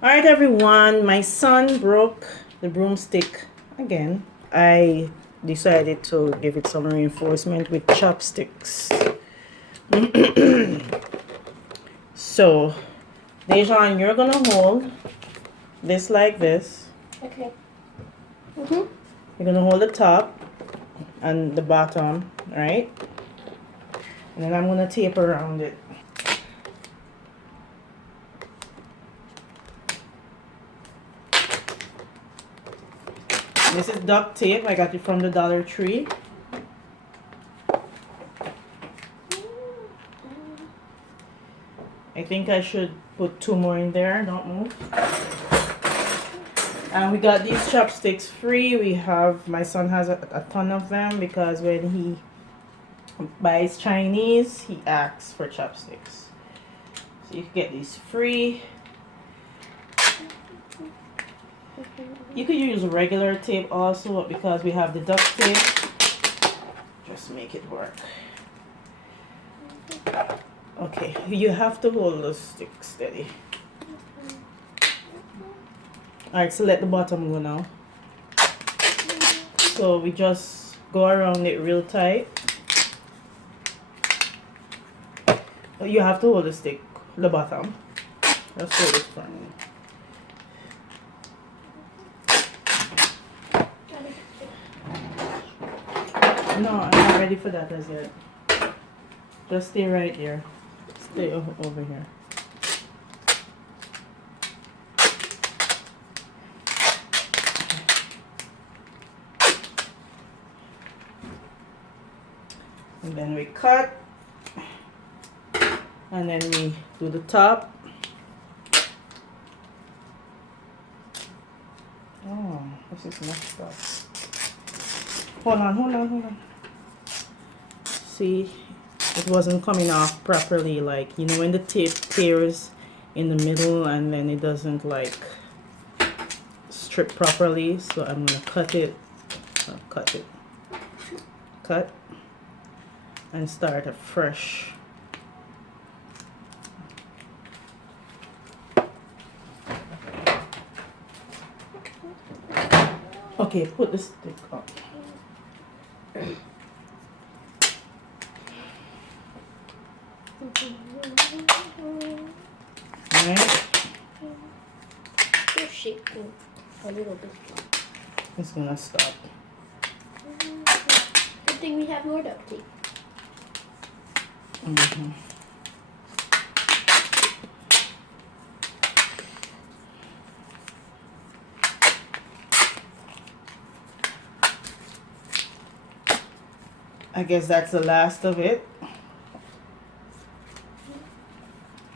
Alright everyone, my son broke the broomstick again. I decided to give it some reinforcement with chopsticks. So, Dejan, you're gonna hold this like this. Okay. You're gonna hold the top and the bottom, right? And then I'm gonna tape around it. This is duct tape. I got it from the Dollar Tree. I think I should put 2 more in there. Don't move. And we got these chopsticks free. My son has a ton of them because when he buys Chinese, he asks for chopsticks. So you can get these free. You could use regular tape also, but because we have the duct tape, just make it work. Okay, you have to hold the stick steady. Alright, so let the bottom go now. So we just go around it real tight. You have to hold the stick, the bottom. Just hold it for me. No, I'm not ready for that as yet. Just stay right there. Stay over here. And then we cut. And then we do the top. Oh, this is messed up. Hold on. See, it wasn't coming off properly. Like, you know, when the tape tears in the middle and then it doesn't like strip properly. So I'm gonna cut it, cut, and start afresh. Okay, put the stick up. Alright. You're shaking a little bit. It's gonna stop. Good thing we have more duct tape. I guess that's the last of it.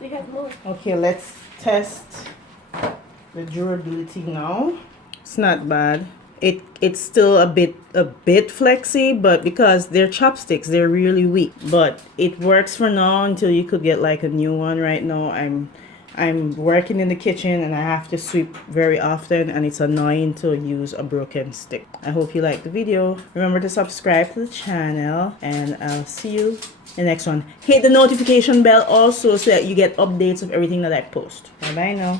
We have more. Okay, let's test the durability now. It's not bad. It's still a bit flexy, but because they're chopsticks, they're really weak. But it works for now until you could get like a new one. Right now, I'm working in the kitchen and I have to sweep very often, and it's annoying to use a broken stick. I hope you liked the video. Remember to subscribe to the channel, and I'll see you in the next one. Hit the notification bell also so that you get updates of everything that I post. Bye bye now.